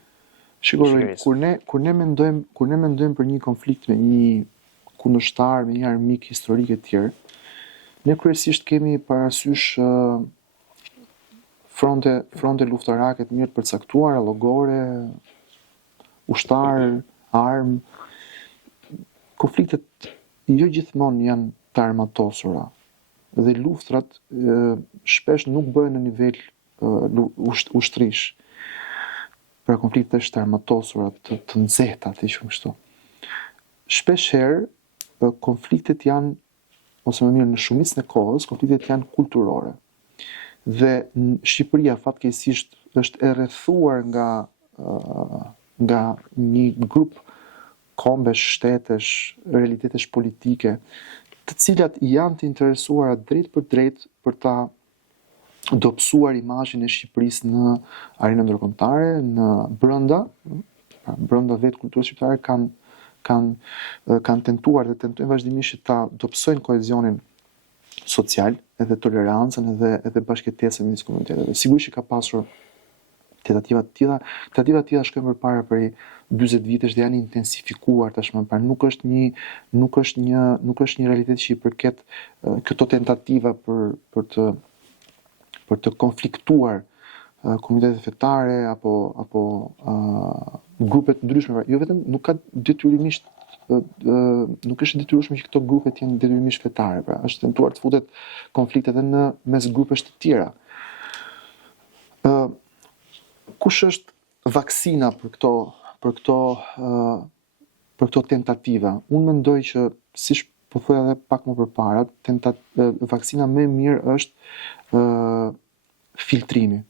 shqiptarisë. Kur ne mendojmë për një konflikt me një kundërshtar, me një armik historik e tjerë, ne kryesisht kemi parasysh fronte luftarake të mirë përcaktuara, llogore, ushtar, armë. Konfliktet jo gjithmonë janë të armatosura. dhe luftrat shpesh nuk bëhen në nivel ushtrish, për konflikte të armatosura, të nxehta, të quajmë kështu. Shpesh herë konfliktet janë, ose më mirë në shumicën e kohës, konfliktet janë kulturore. Dhe Shqipëria fatkeqësisht është e rrethuar nga një grup kombesh, shtetesh, realitetesh politike, të cilat janë të interesuara drejt për drejt për ta dobësuar imazhin e Shqipërisë në arenën ndërkombëtare, në brenda vetë kulturës shqiptare kanë tentuar dhe tentojnë vazhdimisht që ta dobësojnë kohezionin social, edhe tolerancën, edhe bashkëtesën midis komuniteteve. Sigurisht që ka pasur tentativa të tilla shkojnë përpara prej 40 vitesh dhe janë intensifikuar tashmë, pra nuk është një realitet që i përket këto tentativa për të konfliktuar komunitetet fetare apo grupe të ndryshme, jo vetëm nuk ka detyrimisht nuk është detyrueshme që këto grupe të jenë detyrimisht fetare, pra është tentuar të futet konflikte edhe në mes grupesh të tjera. Kush është vaksina për këto tentativa? Unë mendoj që, siç po thoya edhe pak më përpara, vaksina më e mirë është filtrimi.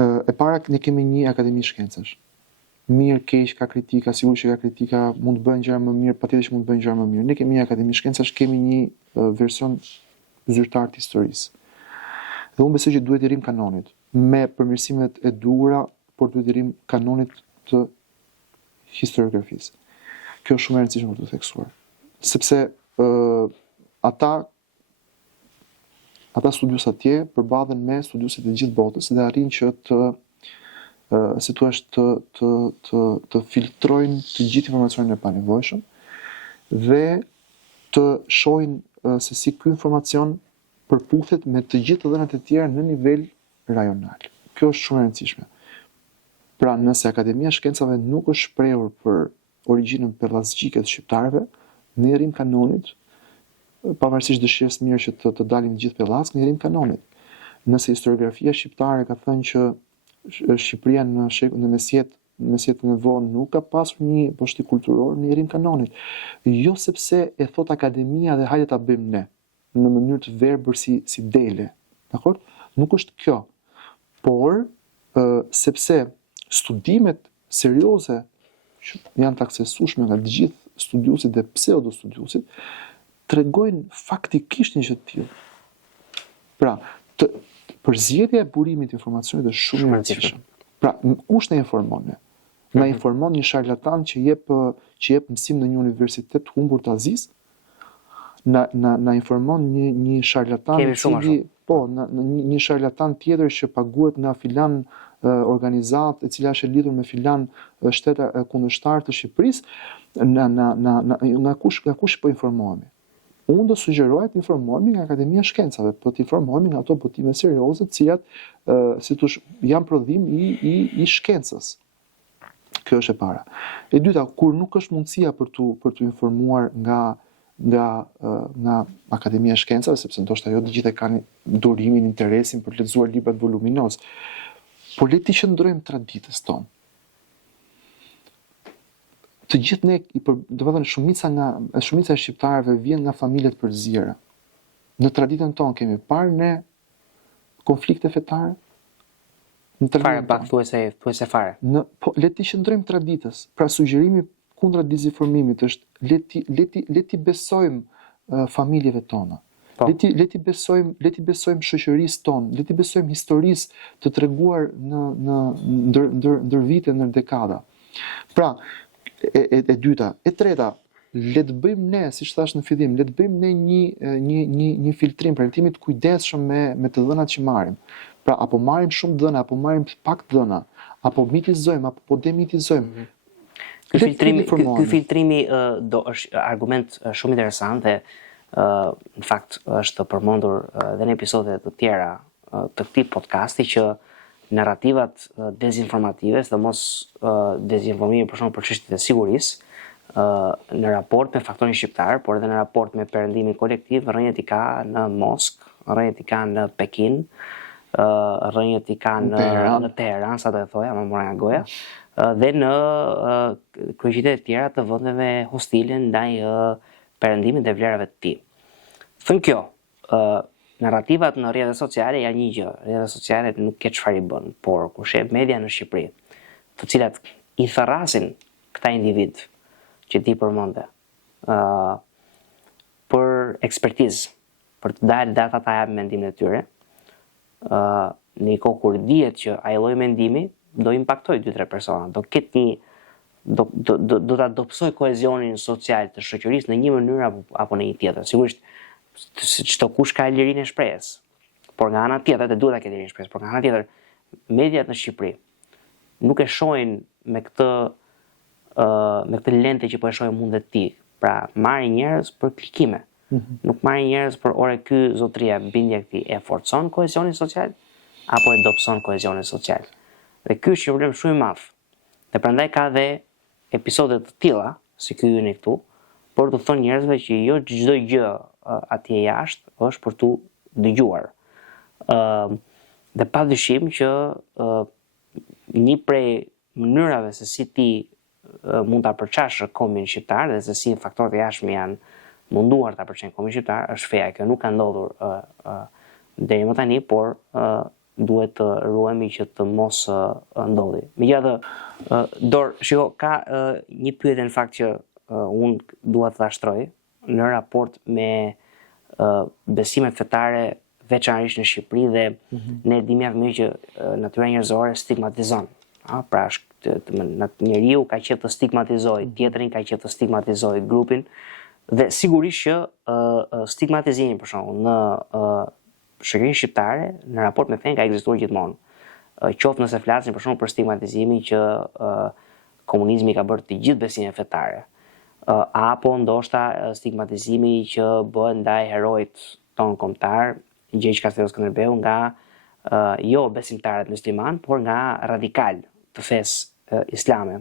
E para, ne kemi një akademi shkencash. Mirë, keq, ka kritika, sigurisht që ka kritika, mund të bëhen gjëra më mirë, patjetër që mund të bëhen gjëra më mirë. Ne kemi një akademi shkencash, kemi një version zyrtar të historisë. Dhe unë besoj që duhet i rrim kanonit, me përmirësimet e duhura, por duhet i rrim kanonit të historiografisë. Kjo është shumë e rëndësishme për të theksuar. Sepse ata studios atje përballen me studiusit e gjithë botës dhe arrin që të filtrojnë të gjithë informacionin e panevojshëm dhe të shohin se si ky informacion përputhet me të gjithë dhënat e tjera në nivel rajonal. Kjo është shumë e rëndësishme. Pra, nëse Akademia e Shkencave nuk është shprehur për origjinën pellazgjike të shqiptarëve, ne i rrim kanonit, pavarësisht dëshirës mirë që të dalim gjithë pellazg, ne i rrim kanonit. Nëse historiografia shqiptare ka thënë që Shqipëria në mesjetën e vonë nuk ka pasur një poshti kulturor, ne i rrim kanonit. Jo sepse e thot Akademia dhe hajde ta bëjmë ne, në mënyrë të verbër si dele. Dakor? Nuk është kjo. Por sepse studimet serioze që janë të aksesueshme nga të gjithë studiusit dhe pseudo-studiusit tregojnë faktikisht një gjë të tillë. Pra, përzgjedhja e burimit të informacionit është shumë e rëndësishme. Pra, kush na informon ne? Na informon një sharlatan që jep mësim në një universitet humbur të Azisë? Na informon një sharlatan një sharlatan tjetër që paguhet nga filan organizatë e cila është e lidhur me filan shtet kundërshtar të Shqipërisë, nga kush po informohemi? Unë do sugjeroja të informohemi nga Akademia e Shkencave, po të informohemi nga ato botime serioze, të cilat si thosh janë prodhim i shkencës. Kjo është e para. E dyta, kur nuk është mundësia për të informuar nga Akademia e Shkencave, sepse ndoshta jo të gjithë kanë durimin, interesin për të lexuar librat voluminoz, por le të qëndrojmë traditës tonë. Të gjithë ne, domethënë shumica e shqiptarëve vjen nga familje të përzierë. Në traditën tonë kemi parë ne konflikte fetare. Fare pak thuajse fare. Po le të qëndrojmë traditës. Pra sugjerimi kundra dezinformimit është le ti besojmë familjeve tona. Le ti besojmë shoqërisë tonë, le ti besojmë historisë të treguar në ndër vite, ndër dekada. Pra, e dyta, e treta, le të bëjmë ne, siç thash në fillim, le të bëjmë ne një filtrim, pra le të jemi të kujdesshëm me të dhënat që marrim. Pra, apo marrim shumë dhëna, apo marrim pak dhëna, apo mitizojmë, apo demitizojmë. Ky filtrimi është argument shumë interesant dhe në fakt është përmendur edhe në episode të tjera të këtij podcasti që narrativat dezinformative, sidomos dezinformimi për shkak të çështjeve të sigurisë, në raport me faktorin shqiptar, por edhe në raport me perëndimin kolektiv, rrënjët i ka në Moskë, rrënjët i ka në Pekin, rrënjët i ka në Teheran, sa do e thoja, më mora nga goja, dhe në kryeqytete të tjera të vendeve hostile ndaj perëndimit dhe vlerave të tij. Thënë kjo, narrativat në rrjetet sociale janë një gjë. Rrjetet sociale nuk ke çfarë i bën, por kur sheh media në Shqipëri, të cilat i tharrasin këta individ që ti përmende, për ekspertizë, për të dalë data ta japë mendimin e tyre, në një kohë kur dihet që ai lloj mendimi do impaktojë 2-3 persona, do ketë një do ta dobësoj kohezionin social të shoqërisë në një mënyrë apo në një tjetër. Sigurisht çdo kush ka lirinë e shprehjes. Por nga ana tjetër të duhet ta ketë lirinë e shprehjes, por nga ana tjetër mediat në Shqipëri nuk e shohin me këtë lente që po e shohin mundet ti. Pra marrin njerëz për klikime. Nuk marrin njerëz për ore ky zotria bindja këtij e forcon kohezionin social apo e dobëson kohezionin social. Dhe ky është një problem shumë i madh. Dhe prandaj ka dhe episode të tilla, si ky yni këtu, por të thonë njerëzve që jo çdo gjë atje jashtë është për tu dëgjuar. Dhe padyshim që një prej mënyrave se si ti mund ta përçash kombin shqiptar dhe se si faktorët e jashtëm janë munduar ta përçojnë kombin shqiptar është feja. Kjo nuk ka ndodhur deri më tani, por duhet të ruhemi që të mos ndodhi. Megjithatë, shiko, ka një pyetje në fakt që unë dua të ta shtroj në raport me besimet fetare veçanërisht në Shqipëri dhe ne dimë mjaft mirë që natyra njerëzore stigmatizon. Pra njeriu ka qenë të stigmatizojë, tjetrin ka qenë të stigmatizojë grupin dhe sigurisht që stigmatizimi për shembull në shoqërinë shqiptare në raport me fen ka ekzistuar gjithmonë. Qoftë nëse flasim për shembull për stigmatizimin që komunizmi ka bërë të gjithë besimet fetare, apo ndoshta stigmatizimi që bëhet ndaj heroit ton kombëtar, Gjergj Kastriot Skënderbeu nga jo besimtarët musliman, por nga radikal të fesë islame,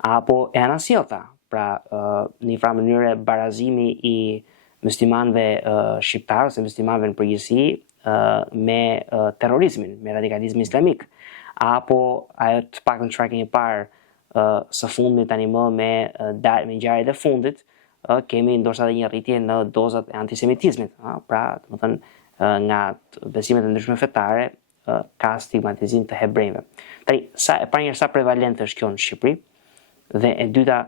apo e anasjellta, pra në një farë mënyrë barazimi i muslimanëve shqiptar ose muslimanëve në përgjithësi me terrorizmin, me radikalizmin islamik, apo ajo të paktën çfarë kemi parë së fundmi tani më me ngjarjet e fundit, kemi ndoshta edhe një rritje në dozat e antisemitizmit, pra domethënë nga besimet e ndryshme fetare ka stigmatizim të hebrejve. Tani, e para sa prevalente është kjo në Shqipëri, dhe e dyta,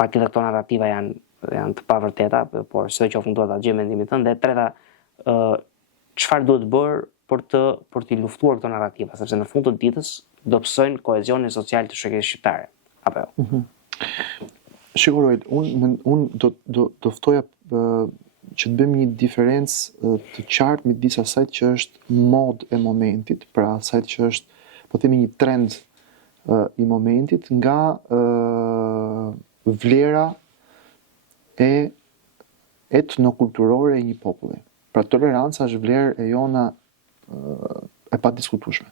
patjetër këto narrativa janë të pavërteta, por së qoftë duhet ta gjej mendimin tënd, dhe e treta, çfarë duhet bërë për të luftuar këto narrativa, sepse në fund të ditës dobësojnë kohezionin social të shoqërisë shqiptare. Apo jo? Sigurisht, unë do ftoja që të bëjmë një diferencë të qartë midis asaj që është mod e momentit, pra asaj që është, po themi, një trend i momentit nga vlera e etnokulturore e një populli. Pra toleranca është vlerë e jona e padiskutueshme.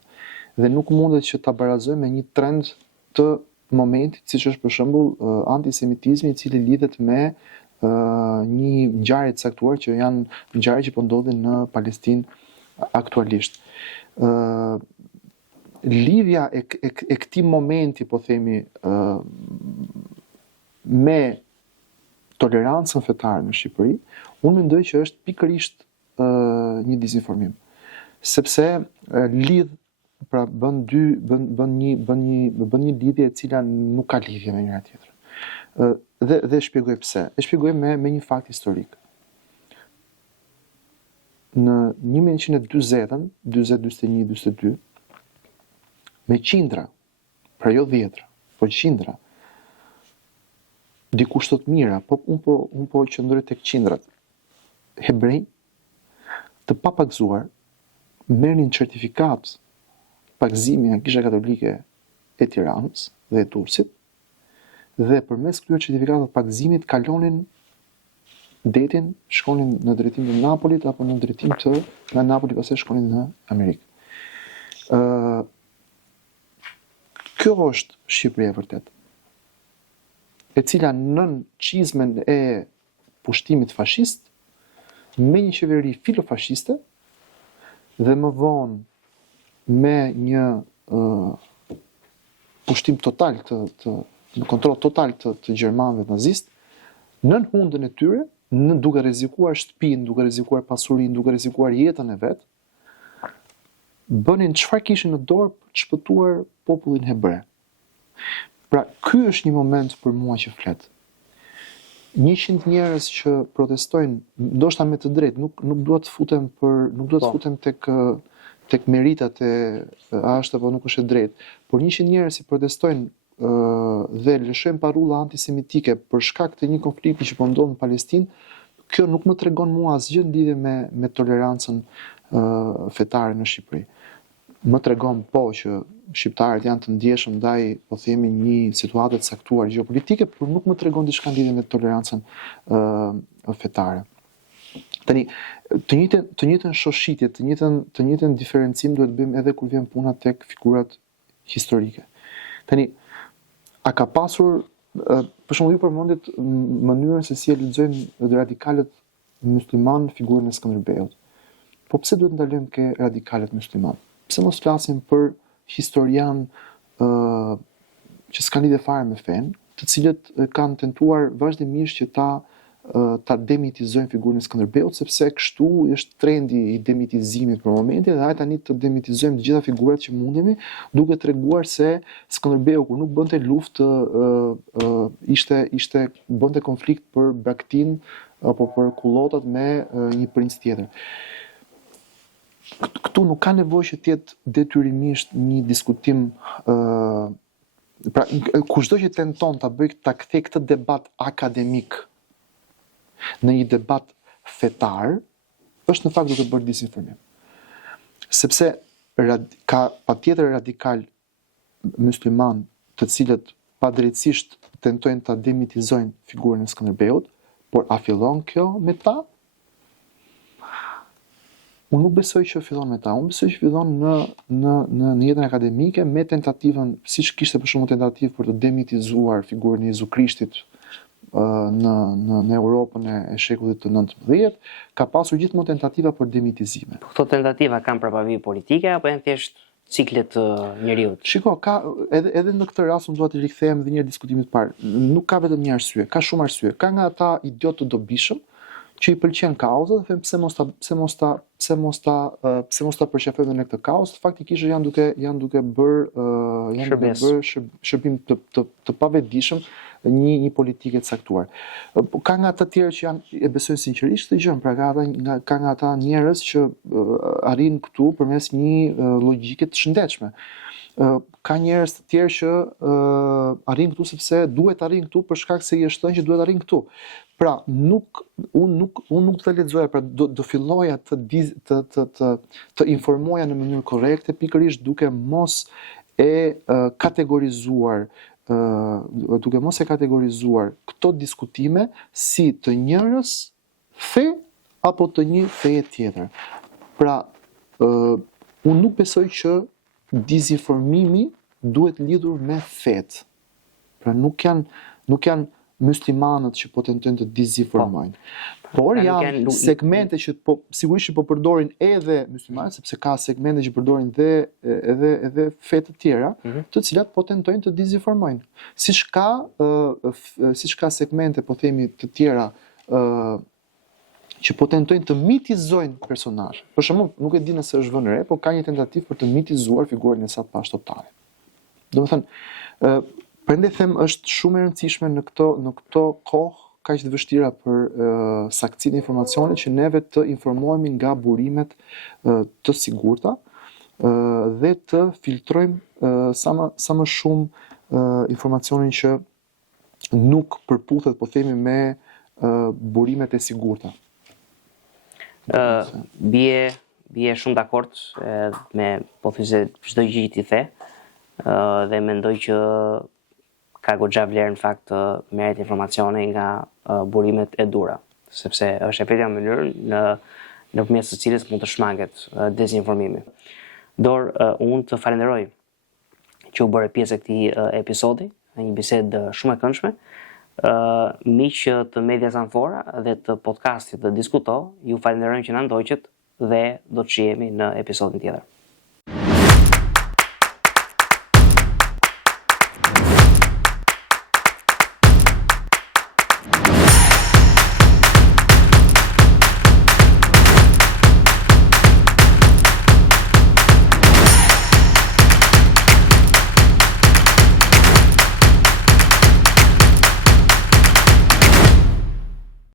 Dhe nuk mundet që ta barazojmë me një trend të momentit, siç është për shembull antisemitizmi, i cili lidhet me një ngjarje të caktuar që janë ngjarje që po ndodhin në Palestinë aktualisht. Lidhja e këtij momenti, po themi, me tolerancën fetare në Shqipëri, unë mendoj që është pikërisht një dizinformim. Sepse lidh, pra bën një lidhje e cila nuk ka lidhje me njëra tjetrën. Dhe shpjegoj pse. E shpjegoj me një fakt historik. Në 1940-ën, 40, 41, 42, me qindra, pra jo dhjetra, po qindra, dikush thot mira, po unë po qëndroj tek qindrat. Hebrej të papagzuar merrnin certifikat pagëzimi nga Kisha Katolike e Tiranës dhe e Turrësit, dhe përmes këtyre certifikatave të pagëzimit kalonin detin, shkonin në drejtim të Napolit apo në drejtim të nga Napoli pastaj shkonin në Amerikë. Kjo është Shqipëria e vërtet. e cila nën çizmen e pushtimit fashist, me një qeveri filofashiste dhe më vonë me një pushtim total në kontroll total të gjermanëve nazist, nën hundën e tyre, duke rrezikuar shtëpinë, duke rrezikuar pasurinë, duke rrezikuar jetën e vet, bënin çfarë kishin në dorë për të shpëtuar popullin hebre. Pra, ky është një moment për mua që flet. 100 njerëz që protestojnë, ndoshta me të drejtë, nuk dua të futem tek meritat e a është apo nuk është e drejtë, por 100 njerëz që protestojnë dhe lëshojnë parulla antisemitike për shkak të një konflikti që po ndodh në Palestinë, kjo nuk më tregon mua asgjë në lidhje me tolerancën fetare në Shqipëri. Më tregon që shqiptarët janë të ndjeshëm ndaj, po themi, një situate të caktuar gjeopolitike, por nuk më tregon diçka në lidhje me tolerancën fetare. Tani, të njëjtën shoshitje, të njëjtën diferencim duhet bëjmë edhe kur vjen puna tek figurat historike. Tani, a ka pasur, për shembull, ju përmendit mënyrën se si e lexojnë radikalët musliman figurën e Skënderbeut. Po pse duhet ndalojmë ke radikalet musliman? Pse mos flasim për historian që s'kan lidhje fare me fen, të cilët kanë tentuar vazhdimisht që ta demitizojnë figurën e Skënderbeut, sepse kështu është trendi i demitizimit për momentin, dhe hajde tani të demitizojmë të gjitha figurat që mundemi, duke treguar se Skënderbeu kur nuk bënte luftë bënte konflikt për braktin apo për kullotat me një princ tjetër. Këtu nuk ka nevojë që të jetë detyrimisht një diskutim, pra kushdo që tenton ta kthej këtë debat akademik në një debat fetar, është në fakt duke bërë disinformim. Sepse ka patjetër radikal musliman të cilët padrejtisht tentojnë ta demitizojnë figurën e Skënderbeut, por a fillon kjo me ta? Unë nuk besoj që fillon me ta, unë besoj që fillon në jetën akademike me tentativën, siç kishte për shembull tentativë për të demitizuar figurën e Jezu Krishtit në Europën e shekullit të 19, ka pasur gjithmonë tentativa për demitizime. Këto tentativa kanë përpavi politike apo janë thjesht ciklet të njeriut? Shiko, edhe në këtë rast unë dua të rikthehem edhe një herë diskutimit të parë. Nuk ka vetëm një arsye, ka shumë arsye. Ka nga ata idiotë të dobishëm që i pëlqen kauza dhe them pse mos ta përqafojmë në këtë kauzë, faktikisht janë duke bërë shërbim të pavetëdijshëm një politike të caktuar. Ka nga ata të tjerë që e besojnë sinqerisht këtë gjë, pra ka nga ata njerëz që arrin këtu përmes një logjike të shëndetshme. Ka njerëz të tjerë që arrin këtu sepse duhet arrin këtu për shkak se i është thënë që duhet arrin këtu. Pra, unë nuk të lexoja, pra do filloja të informoja në mënyrë korrekte, pikërisht duke mos e kategorizuar këto diskutime si të njërës fe apo të një feje tjetër. Pra, unë nuk besoj që dizinformimi duhet lidhur me fet. Pra, nuk janë muslimanët që po tentojnë të dizinformojnë. Por janë segmente që sigurisht që po përdorin edhe muslimanët, sepse ka segmente që përdorin edhe fe të tjera, të cilat po tentojnë të dizinformojnë. Siç ka segmente, po themi, të tjera që po tentojnë të mitizojnë personazhe. Për shembull, nuk e di nëse është vënë re, por ka një tentativë për të mitizuar figurën e Saad Pash Toptani. Domethënë, prandaj them është shumë e rëndësishme në këto kohë kaq të vështira për saktësinë e informacionit që neve të informohemi nga burimet të sigurta dhe të filtrojmë sa më shumë informacionin që nuk përputhet, po themi, me burimet e sigurta. Bie shumë dakord me pothuajse çdo gjë që ti the dhe mendoj që ka goxha vlerë në fakt të merret informacione nga burimet e dura, sepse është e vetmja mënyrë nëpërmjet së cilës mund të shmanget dezinformimi. Unë të falenderoj që u bëre pjesë e këtij episodi, një bisedë shumë e këndshme. miq të Medias Amfora dhe të podcastit të Diskuto, ju falenderojmë që na ndoqët dhe do të shihemi në episodin tjetër.